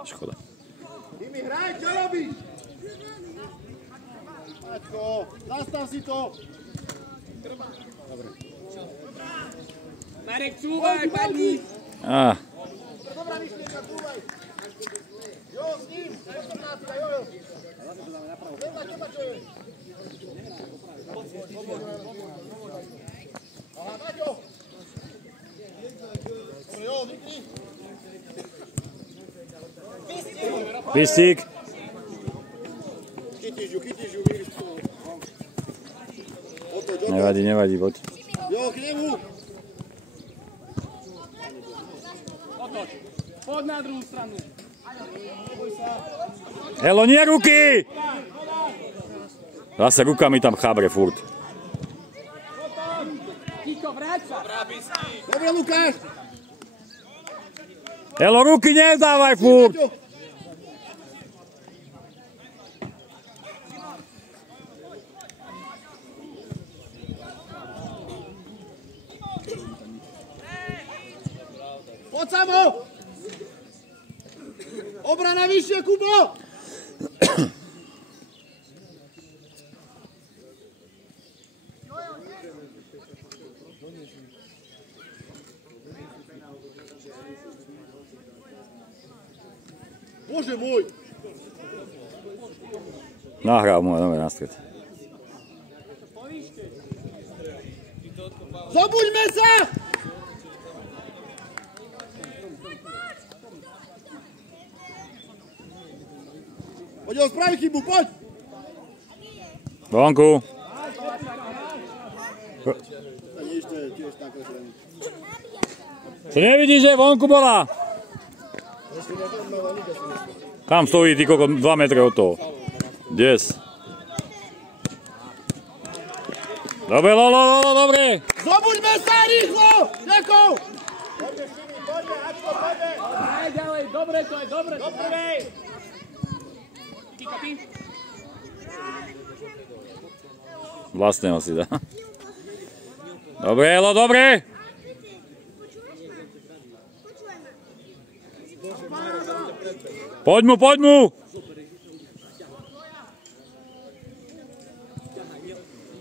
Škoda. Ty mi hraj, čo robíš? Maťko, zastav si to. Dobre. Marek, čúvaj, padni. Dobrá myšlienka, čúvaj. Jo, s ním, koordinácia, jo. Teba, čo je? Aha, Maťo. Dobre, jo, vykni. Pistík. Chytíš ju, vidíš tu. Nevadí, poď. Jo, k nemu. Otoč. Poď na druhú stranu. Elo, nie ruky! Zase rukami tam chábre furt. Kiko, vráť sa. Dobre, Lukáš. Elo, ruky nedávaj furt! Poď samo! Obrana vyššie, Kubo! Bože môj! Nahral mu, dobre, nastred. Zobuďme sa! Poď ho spraviť chybu, poď! Vonku. To nevidíš, že vonku bola? Tam stojí ty koko 2 metre od toho. Yes. Dobre, dobre. Zobuďme sa rýchlo! Jakov! Aj ďalej, dobre, to je dobre. Dobre. Kiko, ty. Vlastného si dá. Dobre, Elo, dobre. Poď mu.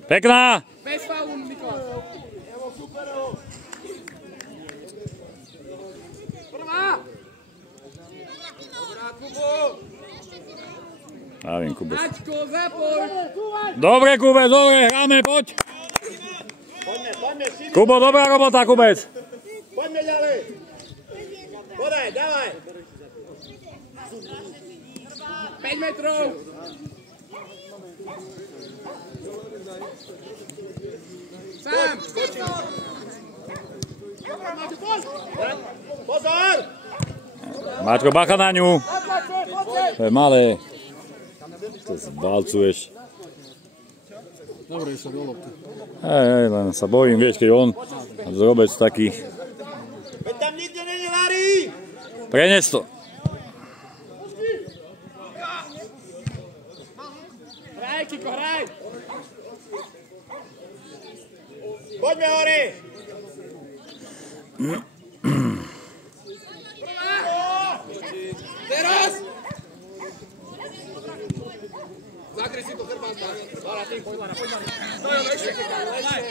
Pekná. Bez faulu, Niko. Prvá. Dobrá, Kubo. Neviem, Kube. Maťko, zapoj. Dobre, Kube, dobre, hráme, poď. Poďme, Kubo, dobrá robota, Kubec. poďme ďalej. Podaj, dávaj. 5 metrov. Sám. Pozor! Maťko, bacha na ňu. To je malé. To zbalcuješ. Dobre, sa do lopty. Hej, len sa bojím, vieš, keď on zrobec taký. Veď tam nikde není Larry! Prenes to. Hraj, Kiko, hraj. Poďme hore! Teraz. Zakry si to chrbátka. Lara, ty, poď Lara, poď Lara. To je ono ešte,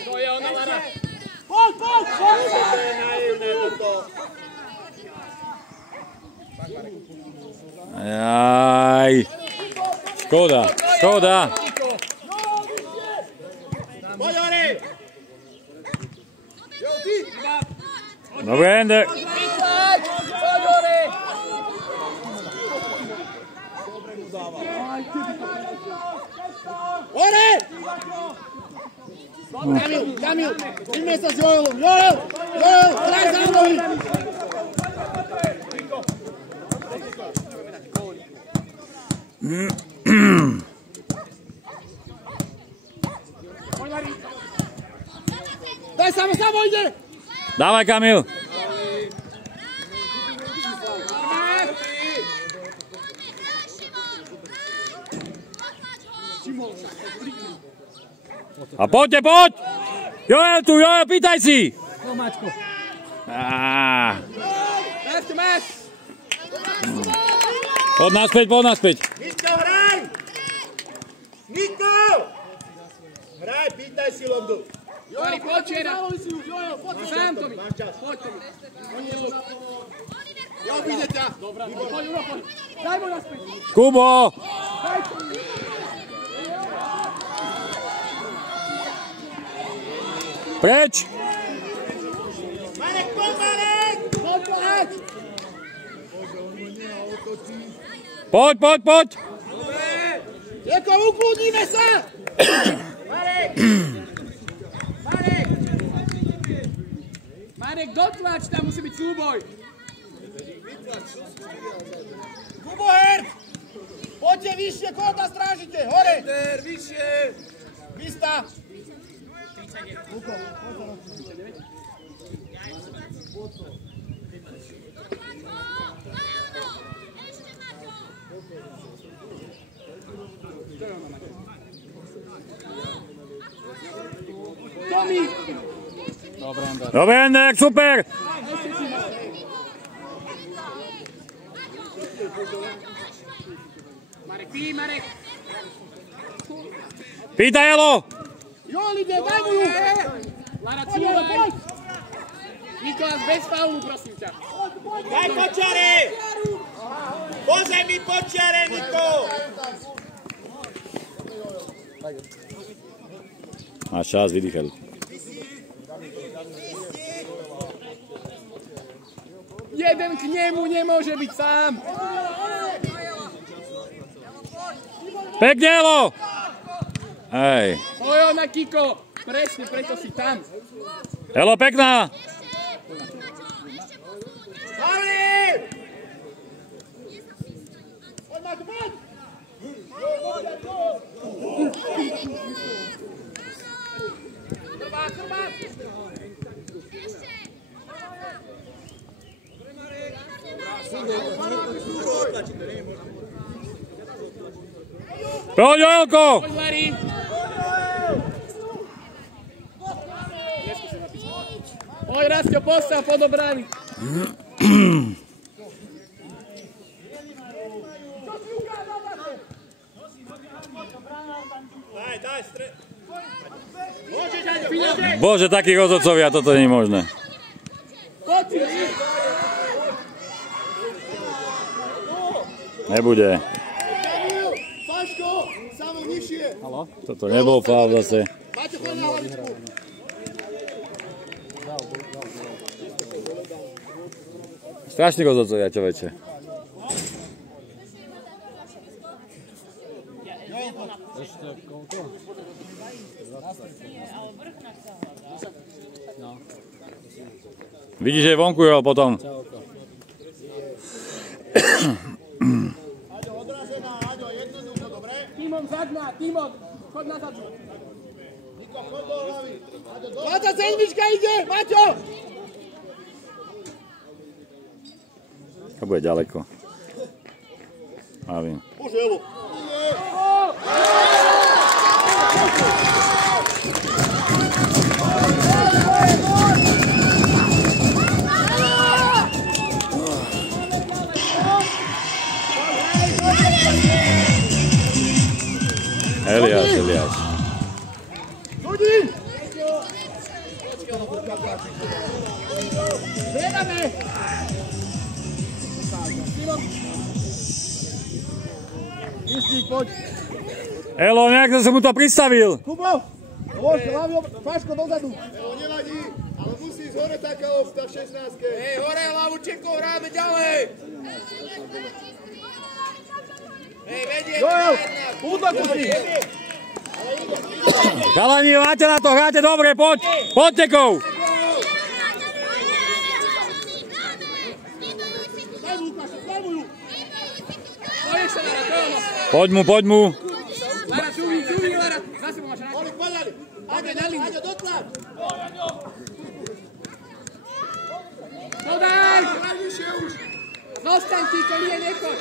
to je ono, Lara. Poď! To je naivné toto. Jaj. Škoda. Poď hore! Jo, ty! Dobre, Ender. Poď hore. Hore! Kamil, ideme sa s Joelom. Joel, hraj za nohy! Daj, samo ide! Dávaj, Kamil. A poďte, poď! Joel tu, Joel, pýtaj si! Poď naspäť, poď naspäť. Niko, hraj! Niko! Hraj, pýtaj si lobdu. Jori, poď Čera. Sám to mi. Poď to mi. Jo, vidie ťa. Poď, Uno, poď. Daj mu naspäť. Kubo! Preč! Marek, poď, Marek! Poď! Poď, poď, poď! Jeko, ukludníme sa! Marek! Marek! Marek, dotlač, tam musí byť súboj. Kuboher! Poďte vyššie, koho tam strážite? Hore! Vyššie! Vista! Tomi! Dobre, Endek, super! Marek, pí, Marek! Pýtaj, Elo! Joli, daj mu ju! Lara, cúvaj! Nikolás, bez faulu, prosím ťa. Daj počiare! Pozaj mi počiare, Niko! Máš čas, vydýchaj. Jeden k nemu nemôže byť sám. Pekne, Elo! Hej. Ojo na Kiko, presne preto si tam. Elo, pekná! Pavli! Poď, Marko, poď! Krbát! Poď, Joelko! Poď, Lari. Poď, Rastio, postav, pod obrany. Bože, takí rozhodcovia, toto nie je možné. Nebude. Paško, samo nižšie. Toto nebol faul zase. Maťo, poď na hlavičku. Strašný rozhodcovia, čoveče. Vidíš, že je vonku, jo, potom. Aďo, odrazená, Aďo, jednoducho, dobre? Timon, zadná, Timon, choď na zadnú. Niko, choď do hlavy. Aďo, do... 27 ide, Maťo! To bude ďaleko. Mavím. Už Elu. Eliáš. Ľudí! Zvedame! Istík, poď. Elo, nejak som mu to pristavil. Kubo! Lož, hlavne, Paško dozadu. Elo, nevadí, ale musí ísť hore taká lopta v 16-ke. Hej, hore, Hlavučenko, hráme ďalej. Hej, vedie. Joel, útoku si. Chalani, máte na to, hráte dobre, poď. Poďte, kov. Poď mu. Lara, čuví, Lara. Zase mu máš rád. Olik, podali. Aďo, dotlač. Zostaň, Kiko, nie, nechoď.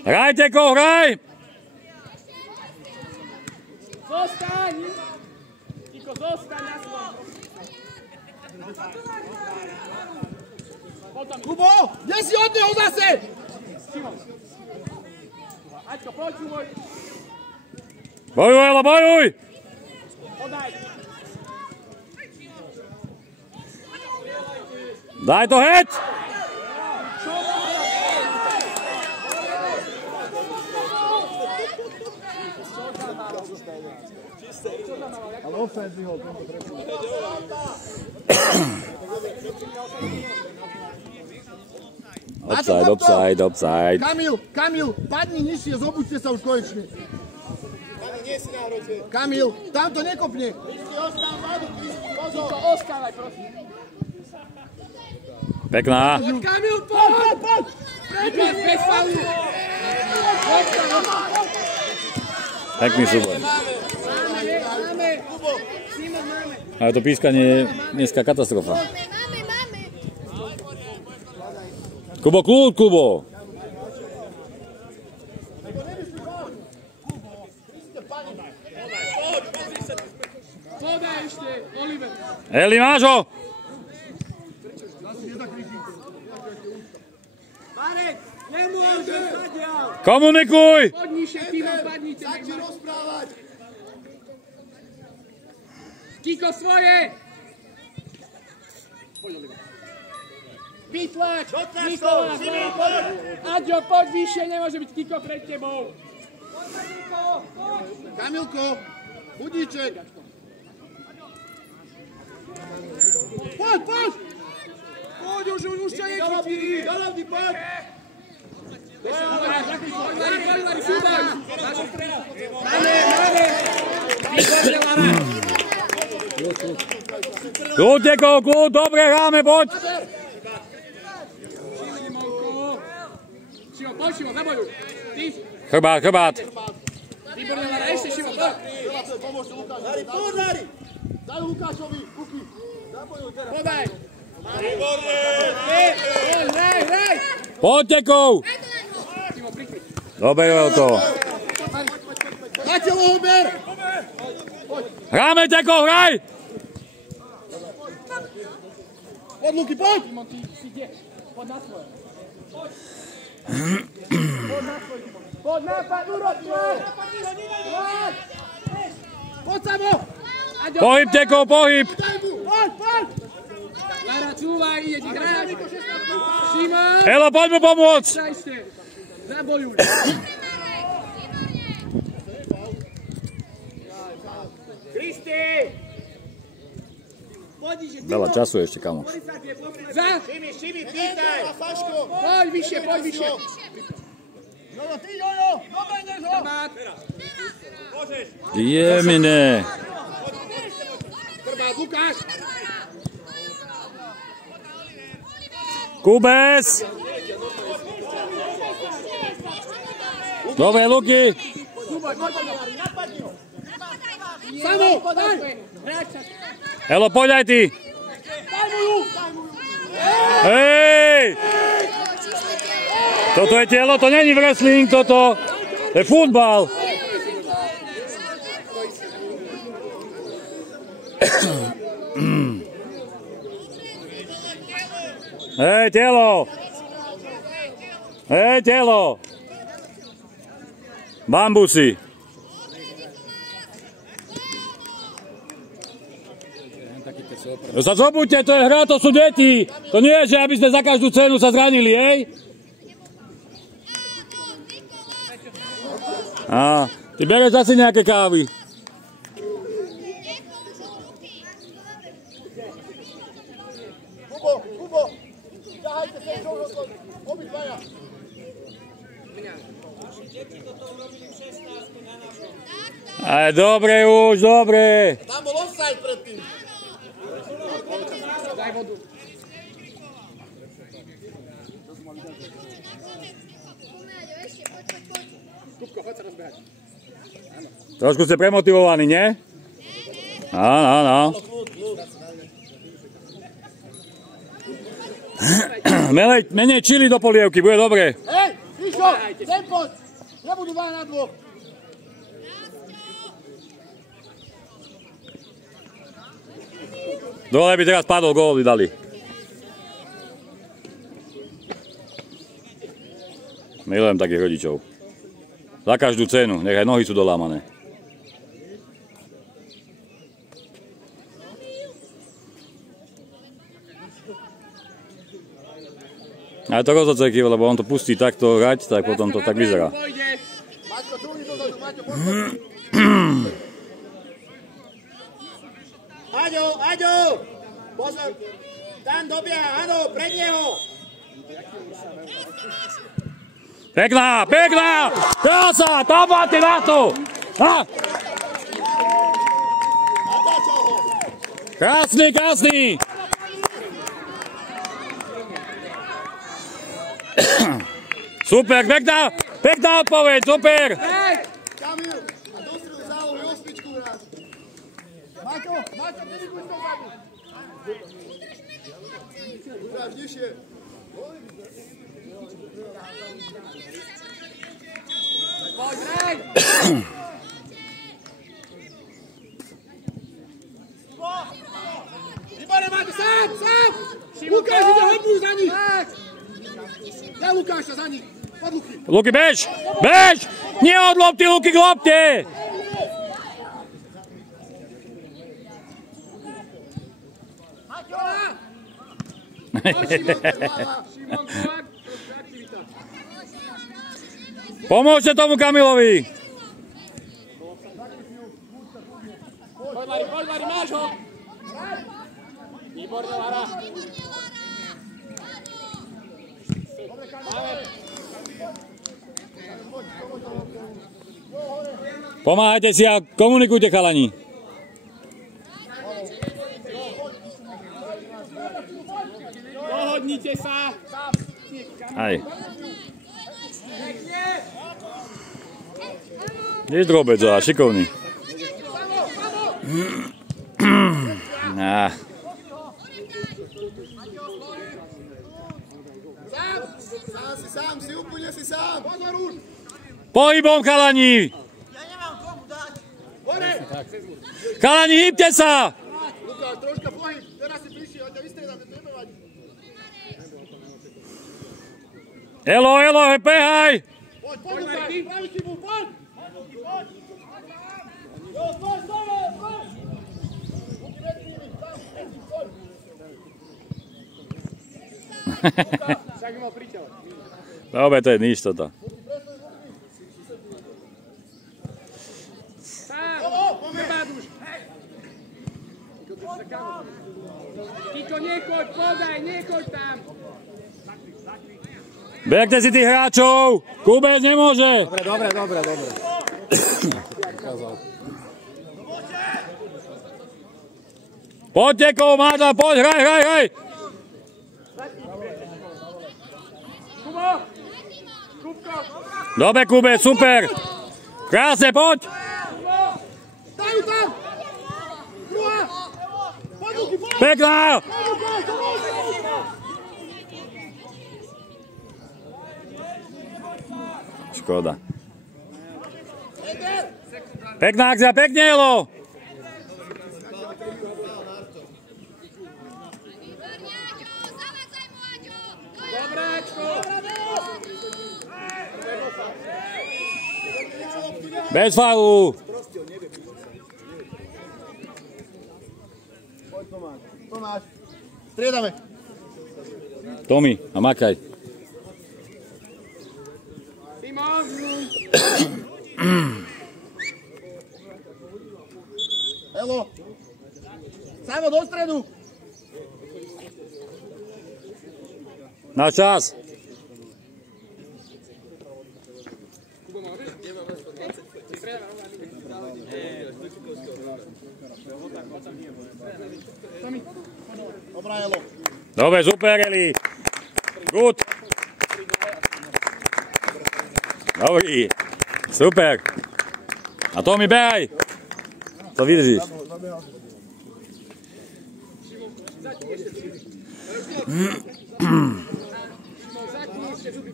Hraj, Teko, hraj! Zostaň! Kiko, zostaň na svoj. Kubo, kde si od neho zase? Aťko, počúvaj. Bojuj, Elo, bojuj! Podaj. Daj to heď! Ale offside vyhol, tento presne. Offside. Kamil, padni nižšie, zobuďte sa už konečne. Kamil, tam to nekopne. Kiko, ostávaj, prosím. Pekná. Kamil, poď! Prepad, bez faulu. Pekný súboj. Máme. Simon, máme. Ale to pískanie je dneska katastrofa. Kubo, kľúd, Kubo. Podaj ešte, Oliver. Eli, máš ho? Marek, nemôže. Komunikuj! Poď nižšie, Timon, padnite. Stačí rozprávať. Kiko, svoje. Poď, Oliver. Vytlač, Nikola, poď. Aďo, poď vyššie, nemôže byť Kiko pred tebou. Kamilko, budíček. Poď! Poď, už ťa nechytí. Dolovni, poď. Poď, súboj. Máme. Kľúd, Teko, kľúd, dobre, hráme, poď. Šimo, poď, Šimo, zabojuj. Ty. Chrbát. Výborné, Lara, ešte, Šimo, poď. Dari, daj Lukášovi, kuky. Podaj. Výborné. Hraj. Poď, Teko. Šimo, prikryť. Dobre, to. Dajte Lohober. Hráme, Teko, hraj. Poď, Luky, poď. Timon, ty si ideš. Poď na svoje. Poď nápad, urob tvoj. Poď samo. Pohyb, Teko, pohyb. Poď. Lara, cúvaj, ide ti hrať. Šimon. Elo, poď mu pomôcť. Zajste. Zabojuj. Kristi. Veľa času ešte, kamoš. Za. Šimi, pýtaj. Poď vyššie. Jojo, ty, Jojo. Dobre, než ho. Krbát. Jemine. Krbát, Lukáš. Kubes. Dobre, Luky. Samo, daj. Elo, poď aj ty. Hej! Toto je telo, to není wrestling, toto je futbal. Hej, telo. Bambusy. Sa zobuďte, to je hra, to sú deti. To nie je, že aby sme za každú cenu sa zranili, hej? Á, ty bereš asi nejaké kávy. Kubo, ťahajte sa, obidvaja. Aj, dobre už, dobre. Tam bol offside predtým. Daj vodu. Kupko, choď sa rozbehať. Trošku ste premotivovaní, nie? Áno, áno. Menej čili do polievky, bude dobre. Hej, Mišo, sem poď. Nebudú 2 na 2. Dole by teraz padol, gól by dali. Milujem takých rodičov. Za každú cenu, nech aj nohy sú dolámané. Aj to rozhodcovky, lebo on to pustí takto hrať, tak potom to tak vyzerá. Maťko, druhý dozadu, Maťo, poď. Aďo! Pozor! Tam dobieha, áno, pred neho! Pekná, pekná! Krása, tam máte na to! Ha! Krásny, krásny! Super, pekná, pekná odpoveď, super! Kamil, a dostrel zálohy osmičku hrať. Maťo, nevybuď dozadu. Udráž nižšie. Poď, hej! Výborné, Maťo, sám! Lukáš, ide hodnú za nich! Daj Lukáša za nich, pod Luky. Luky, bež! Bež! Nie od lopty, Luky, k lopte! Šimon Kolák, trošku aktivita. Pomôžte tomu Kamilovi! Poď, Lari, máš ho! Výborne, Lara. Pomáhajte si a komunikujte, chalani. Dohodnite sa. Aj. Ideš drobec, a šikovný. Sám si, úplne si sám. Pozor už. Pohybom, chalani! Ja nemám komu dať. Hore. Chalani, hýbte sa! Lukáš, troška pohyb. Teraz si prišiel, a ťa vystriedame, to nebevadí. Elo, behaj! Poď, Lukáš, praví chybu, poď. Poď. Však mal priťaľ. Dobre, to je nič toto. Sám, nebáduš. Kiko, nechoď, podaj, nechoď tam. Berte si tých hráčov! Kubec nemôže! Dobre. Poďte, koho máta, poď, hraj! Dobre, Kubec, super! Krásne, poď! Dajú tam! Druhá! Poď, Luky, poď! Pekná! Škoda. Pekná akcia, pekne, Elo! Dobráčko. Bez faulu. Tomáš, striedame. Tomi, a makaj. Simon. Elo. Samo do stredu. Na čas. Dobre, super, Eli. Good. Dobrý. Super. A Tomi, behaj. To vydržíš.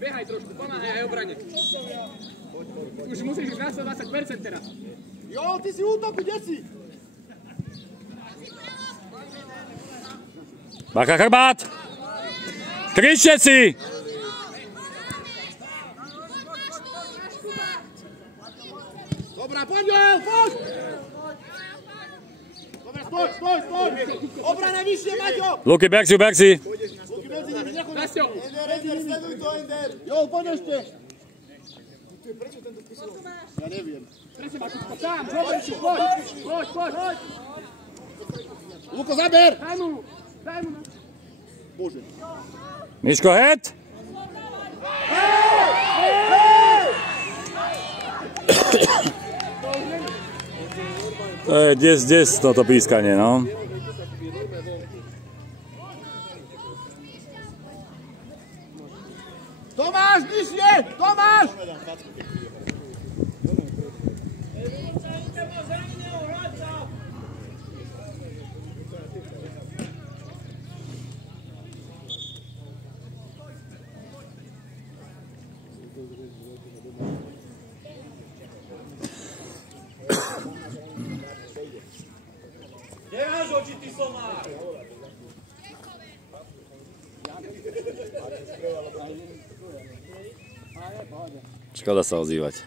Behaj trošku, pomáhaj aj obrane. Už musíš ísť na 120% teraz. Jo, ty si útoku, kde si? Bacha chrbát. Kričte si. Dobrá, poď, Joel, poď! Dobre, stoj! Obrana vyššie, Maťo! Luky, ber si. Luky, medzi nimi, nechoď. Nasťo! Ender, sleduj to, Ender! Joel, poď ešte! Prečo tento vpísal? Ja neviem. Prečo ma tu sám, Robertu, poď! Luko, zaber! Daj mu! Bože. Miško, head. To je des toto pískanie, no. Tomáš, vyššie! Tomáš! Škoda sa ozývať.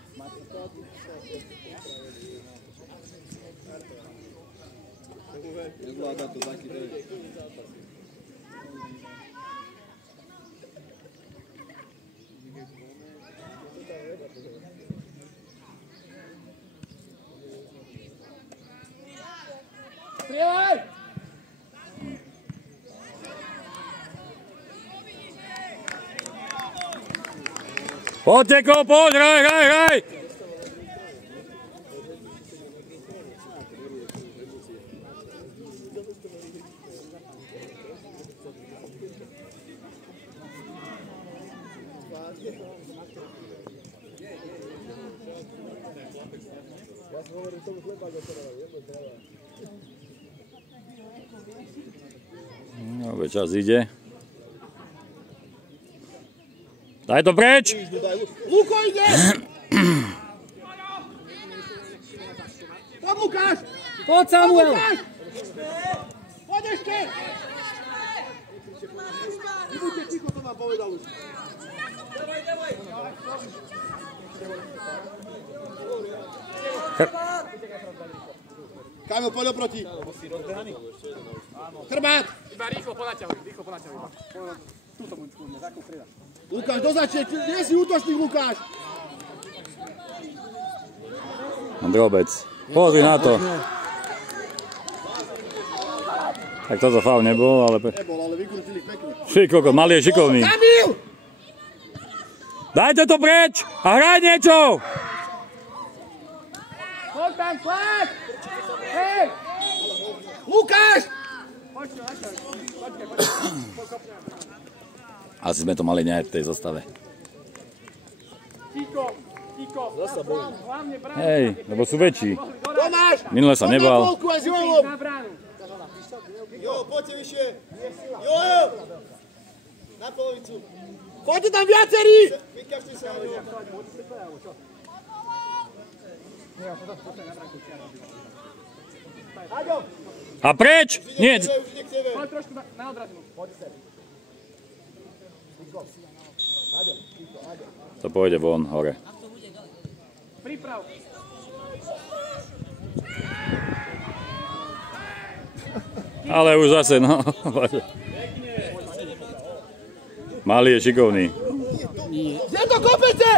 Strieľaj! Poďte, poď, hraj! Dobre, čas ide. Daj to preč! Luko, ide! Poď, Lukáš! Poď, Samuel! Poď ešte! Nebuďte ticho, to nám povedal už. Kamil, poď oproti. Chrbát! Iba rýchlo ponaťahuj iba. Túto mu skúrme, takú streda. Lukáš, do začiatku, nie si útočník, Lukáš! Drobec, pozri na to. Tak toto faul nebol, ale... Nebol, ale vykrútili pekne. Šikoko, malý je šikovný. Kamil! Dajte to preč a hraj niečo! Poď tam, tlak! Hej! Lukáš! Poďte. Asi sme to mali nejak v tej zostave. Ticho. Hlavne bránu. Hej, lebo sú väčší. Tomáš! Minule sa nebal. Na polku aj s Joelom! Na bránu. Jo, poďte vyššie! Joel! Na polovicu! Poďte tam viacerí! Vykažte sa na ňu! A preč? Nie. Poď trošku na odrazinu. To pôjde von, hore. Priprav. Ale už zase, no. Malý je šikovný. Kde to kopete?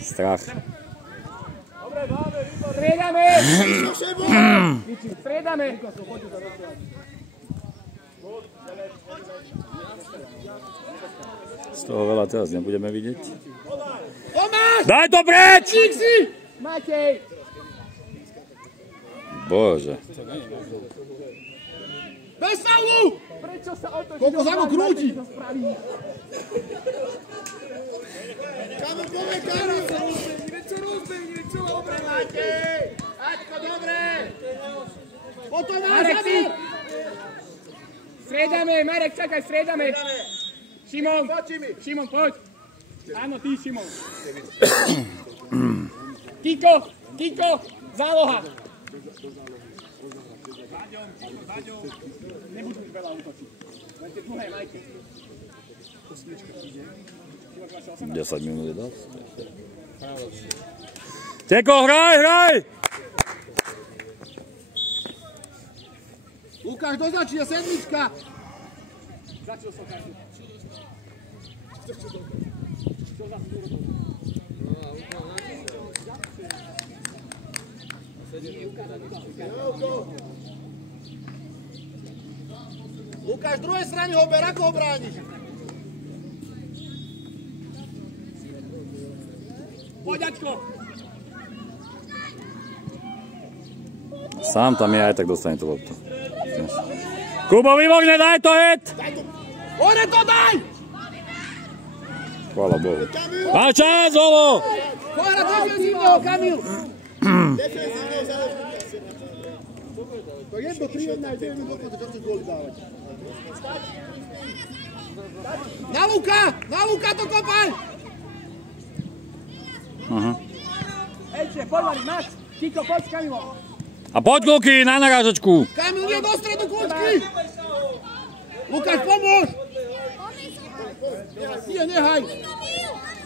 Strach. Striedame! Z toho veľa teraz nebudeme vidieť. Tomáš! Daj to preč! Matej! Bože. Bez faulu! Prečo sa otočí? Koľko za mnou krúti? Kamil, povej, Kamil! Čo rozbehni, čo dobre máte? Aťko, dobre! Potom máš záber! Striedame, Marek, čakaj, striedame. Šimon, poď. Áno, ty, Šimon. Kiko, záloha. Nebudú už veľa útočiť. Mente dlhé, majte. 10 minút je dosť. Teko, hraj! Lukáš, doznačí, je sedmička. Začal som kartu. Lukáš, druhej strane ho ber, ako ho brániš? Poď, Aťko. Sám tam je, aj tak dostane tú loptu. Kubo, výborne, daj to, Ed! Hore to daj! Chvála Bohu. A čas, Olo! Hore defenzívneho, Kamil! To je do 3-1 aj 9 minút, čo chceš góly dávať. Na Luka to kopaj! Ejče, poď, Marek, Max. Kiko, poď s Kamilom. A poď, Luky, na narážačku. Kamil, nie do stredu kľúčky! Lukáš, pomôž! Nie, nehaj!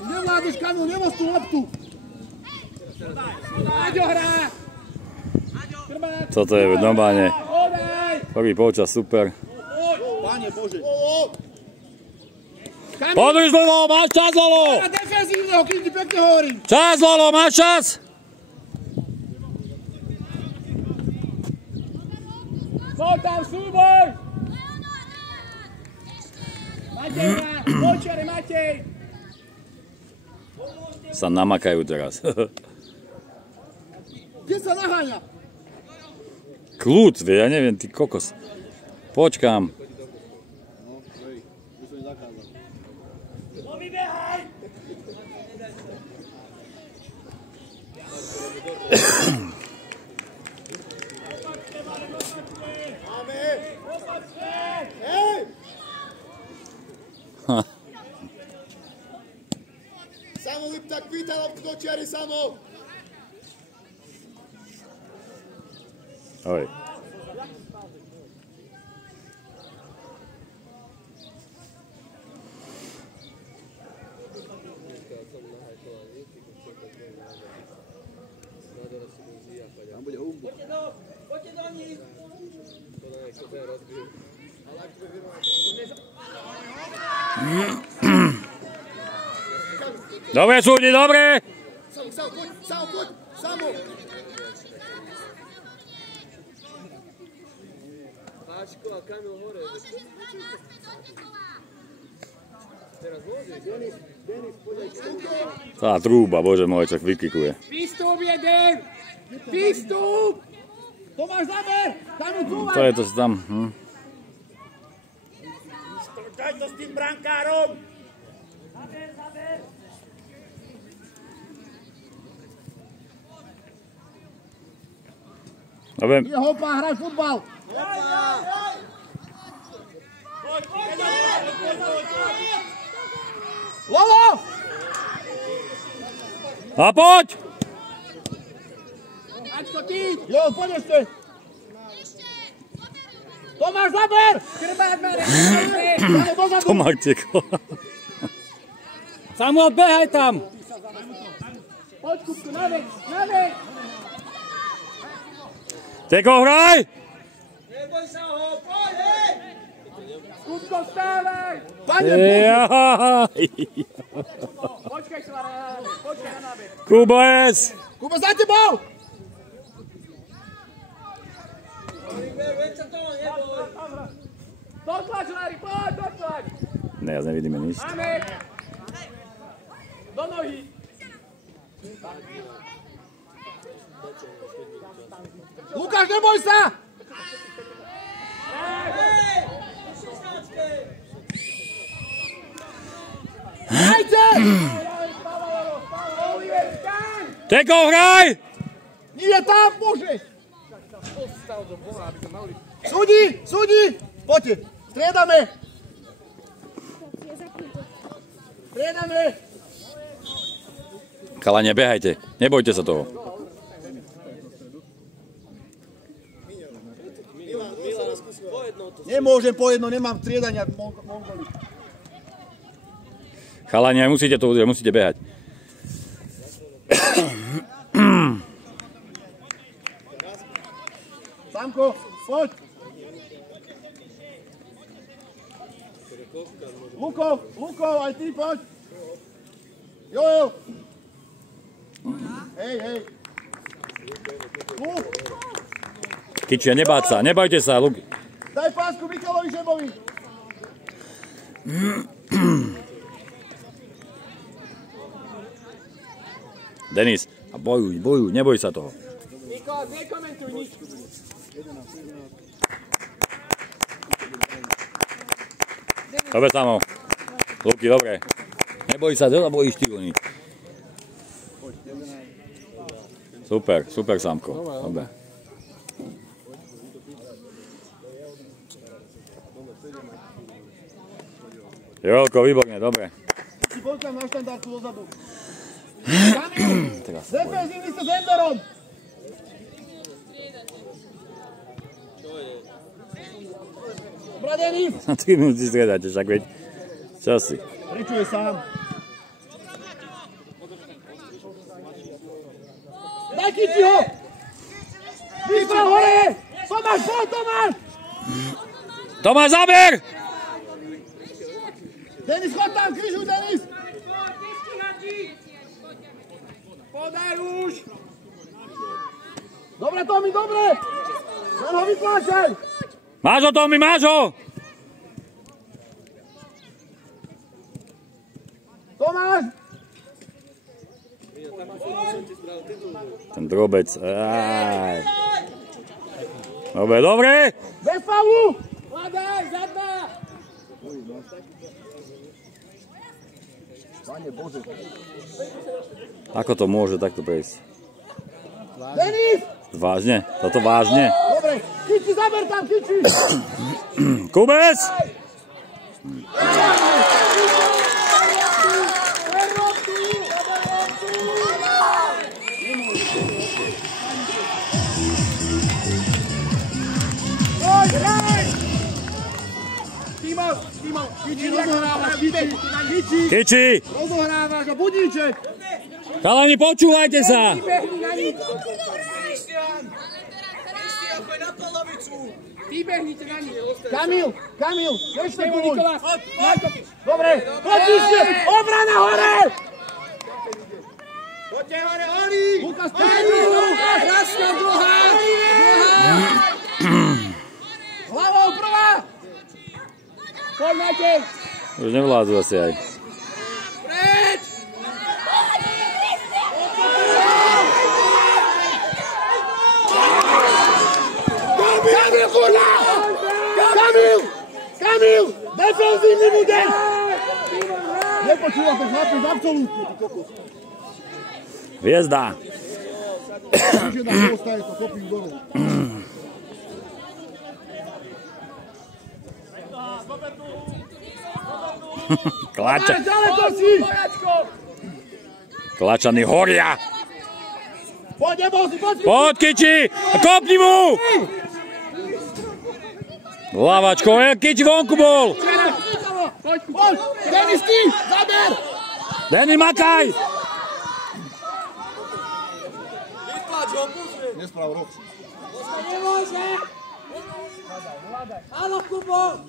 Nevládeš, Kamil, nemož tú loptu! Aďo hrá! Toto je normálne. Prvý polčas, super. Páne Bože! Podruž, Lolo, máš čas, Lolo! Na defenzívneho, keď ti pekne hovorím! Čas, Lolo, máš čas! Poď tam, súboj! Matej hrá, počiare, Matej! Sa namakajú teraz. Kde sa naháňa? Kľud, ja neviem, ty kokos. Počkám. Samo Liptak pýta loptu do čiary, Samo! Oj. Tam bude humbu. Poďte do nich! Dobre, súdi, dobre! Samo, poď! Samo! Paško a Kamil hore. Teraz môže. Tá trúba, bože môj, čak vykikuje. Výstup jeden! Výstup! Tomáš, zaber! Kamil, trúvaj! To je to tam. Daj to s tým brankárom! Dobre. Je hopa, hraj futbal! Lolo! A poď! Aťko, ty! Jo, poď ešte! Tomáš, zaber! Krbát, Marek! Tomáš tiekol. Samuel, behaj tam! Poď, Kupku, na vek! Teko, hraj! Neboj sa ho, poď, hej! Kupko, vstávaj! Pane, Počkaj sa na nábeh, počkaj na nábeh. Kubo S! Kuba, za tebou! Veď sa toho neboj. Dotlač, Lári, poď, dotlač! Ne, ja nevidíme nič. Máme! Do nohy! Lukáš, neboj sa! Dajte! Teko, hraj! Nie tam, môžeš! Súdi! Poďte, striedame! Chalani, behajte, nebojte sa toho. Nemôžem po jedno, nemám striedania. Chalani, musíte to udrieť, musíte behať. Samko, poď! Lukov, aj ty poď! Joel! Hej! Kičia, nebajte sa, Luky. Daj pásku Michalovi Žebovi! Denis, a bojuj, neboj sa toho. Nikolás, nekomentuj nič. Dobre, Samo. Luky, dobre. Neboj sa, čo sa bojíš ty oni? Super, Samko. Dobre. Joelko, výborne, dobre. Si poďme na štandardku dozadu. Defenzívny ste s Endorom! Dobrá, Denis! A ty musíš stredať, však veď. Čo si? Pričuje sám. Daj Kiči ho! Vystrel hore! Tomáš, poď Tomáš! Tomáš, zaber! Denis, chod tam, križuj, Denis! Podaj už! Dobre, Tomi, dobre! Len ho vytláčaj! Máš ho, Tomi, máš ho! Tomáš! Ten drobec, Dobre! Bez faulu! Hľadaj, zadná! Pane Bože. Ako to môže takto prejsť? Denis! Vážne? Toto vážne? Dobre, Kiči, zaber tam, Kiči! Kubec! Timo, Kiči, rozohrávaš, Kiči! Kiči! Rozohrávaš a Budíček! Chalani, počúvajte sa! Vybehni na nič! Vybehnite na nič! Kamil, ešte Evo, kúň! Nikolás! Dobre, poďte! Obrana hore! Poďte hore, Oli! Lukáš, Kamil! Krásna druhá! Hlavou prvá! Poď, Matej! Už nevládzu asi aj. Preč! Kamil, kurva! Kamil! Defenzívny bude! Nepočúvate, chlapec, absolútne, ty kokos. Hviezda! Že na postaje to kopím dolu. Kláča. Ďaleko si! Kláčany horia! Poď, nebol si, poď! Poď, Kiči! Kopni mu! Lavačko, Kiči vonku bol! Poď! Denis, ty! Zaber! Denny, makaj! Nesprav roh. Nemôže! Áno, Kubo!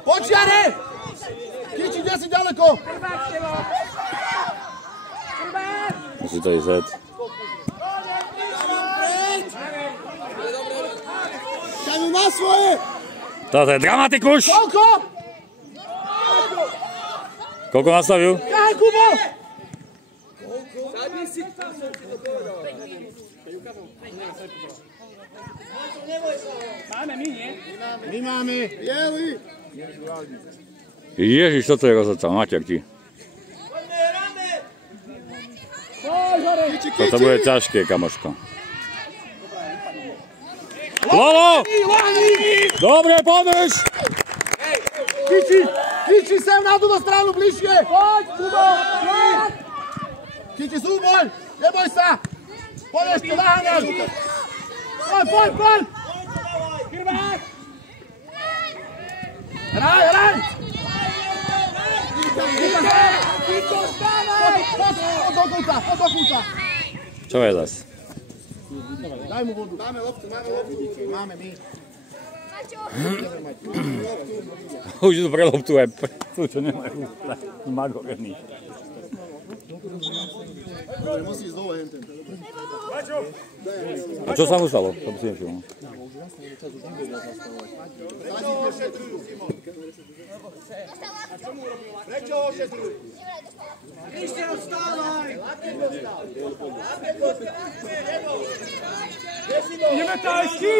Poď, Jare! Kiči, kde si ďaleko? Musí to ísť zet. Kamil má svoje! Toto je dramatikuš! Koľko? Koľko nastavil? Ťahaj, Kubo! Sadni si, to som ti to povedal. Máme my, nie? My máme. Bielý. Ježiš, toto je rozhodca, Maťak ti. Toto bude ťažké, kamoško. Lovo! Dobre, podrž! Kiči sem na túto stranu bližšie. Poď, Kubo. Kiči, súboj. Neboj sa. Poď ešte, naháňaš. Poď. Krvák! Hraj. Kiko, stávaj! Poď do kúta. Čo je zas? Daj mu vodu. Máme loptu. Máme my. Už to pre loptu aj tu, čo nemajú zmagorený. Musíš dole henten. A čo sa mu stalo? To by si nevšimol. Prečo ho ošetrujú? Kristián, vstávaj! Ideme tajsky!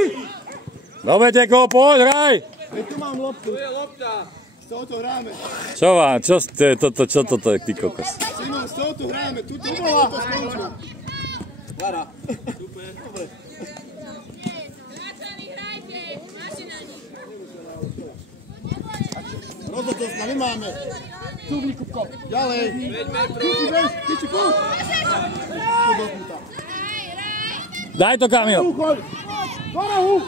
Dobre, Teko, poď, hraj! Veď tu mám loptu. Tu je lopta. Z tohoto hráme. Čo vám? Čo toto je, ty kokos? Simon, z tohoto hráme. Tu bola. To skončil. Lara. Super. Dobre. Rozhodnosť my máme. Súbni, Kupko. Ďalej. 5 metrov. Kiči, poď. Daj to, Kamil! Do rohu.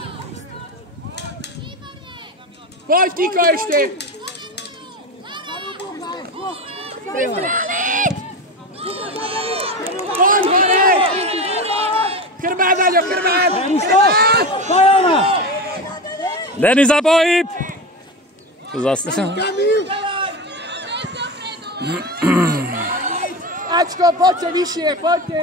Poď, Kiko, ešte! Poď, hore! Krmát, Daňo, krmát! Denis za pohyb! Zase. Ačko, poďte vyššie, poďte!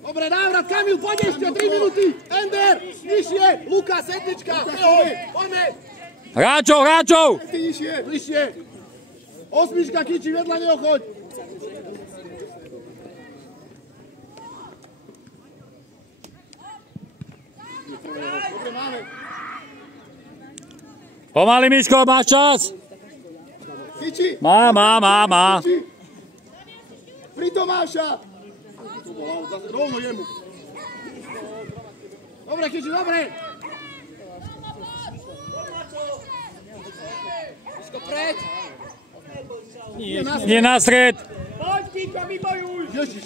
Dobre, návrat, Kamil, poď ešte, 3 minúty. Ender, nižšie. Luka, sedmička. Poďme. Hráčov! Ty nižšie, bližšie. Osmička, Kiči, vedľa neho choď. Dobre, máme. Pomaly, Miško, máš čas? Kiči. Má. Kiči. Pri Tomáša. Rovno jemu. Dobre, Kiči, dobre. Ačko, preď! Nie na stred! Poď, Kiko, vybojuj! Ježiš.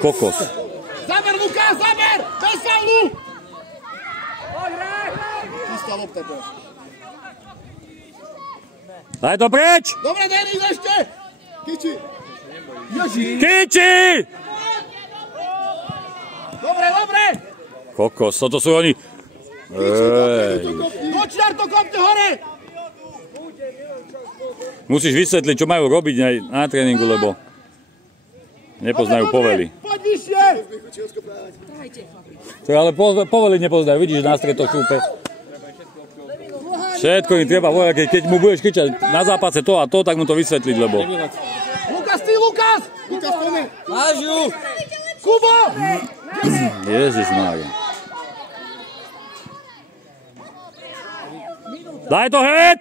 Kokos. Zaber, Luka, zaber! Bez faulu! Poď, hraj! Čistá lopta to. Daj to preč! Dobre, Denis, ešte! Kiči. Ježiš. Kiči! Dobre. Kokos, toto sú oni. Dočiar to kopte hore! Musíš vysvetliť, čo majú robiť aj na tréningu, lebo nepoznajú povely. Poď vyššie! Ale povely nepoznajú, vidíš, na stred to šúpe. Všetko im treba povedať, keď mu budeš kričať na zápase to a to, tak mu to vysvetliť, lebo... Lukas, poďme! Máš ju! Kubo! Ježišmária. Daj to head!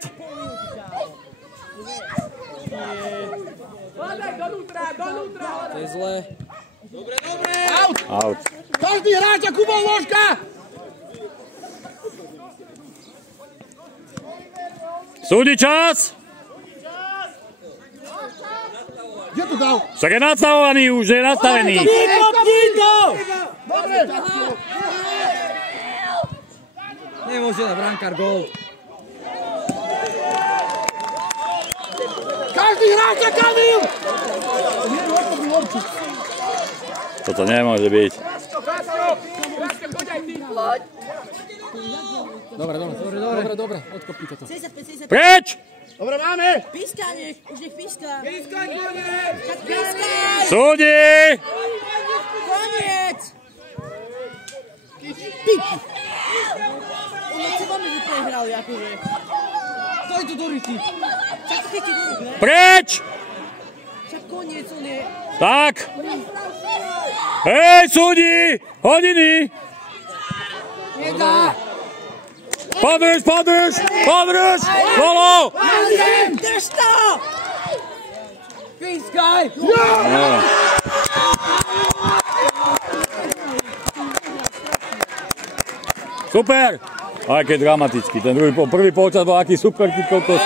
Hľadaj, donútra! To je zlé. Dobre. Out. Každý hráč a Kubo ložka! Súdi čas! Kde to dal? Však je nastavovaný už, je nastavený. Dobre! Nemôže na brankár gól. Každý hráč a Kamil! Toto nemôže byť. Braško, poď aj ty! Dobre. Odkopni toto. Preč! Dobre, máme! Píska, už nech píska. Pískaj, koniec! Pískaj! Súdi! Koniec! Piči! On od seba mi vyprehrali, akože. Daj to do ryti. Však to chytí do ruk, ne? Preč! Však koniec, on je... Tak! Hej, súdi! Hodiny! Podrž! Kolo! Drž to! Pískaj! Super! Aký dramatický. Ten prvý polčas bol aký super, ty kokos.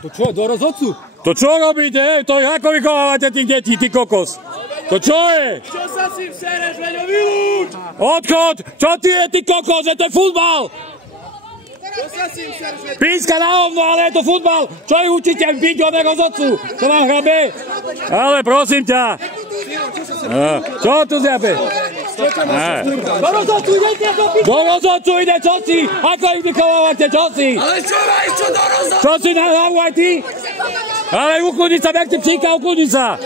To čo, do rozhodcu? To čo robíte? To je ako vychovávate tých detí, ty kokos? To čo je? Čo sa si vsereš, Veďo, vylúč! Odchod! Čo ty je, ty kokos? Je to futbal! Čo sa si vsereš, Veďo? Píska na hovno, ale je to futbal! Čo je učíte byť od rozhodcu? To vám hrabe? Ale prosím ťa! Čo tu zjabe? Do rozhodcu idete do piča! Do rozhodcu ide, čo si? Ako ich vychovávate, čo si? Ale čo máš, čo do rozhodcu? Čo si na hlavu aj ty? Ale ukludni sa, jak ti psíka, ukludni sa!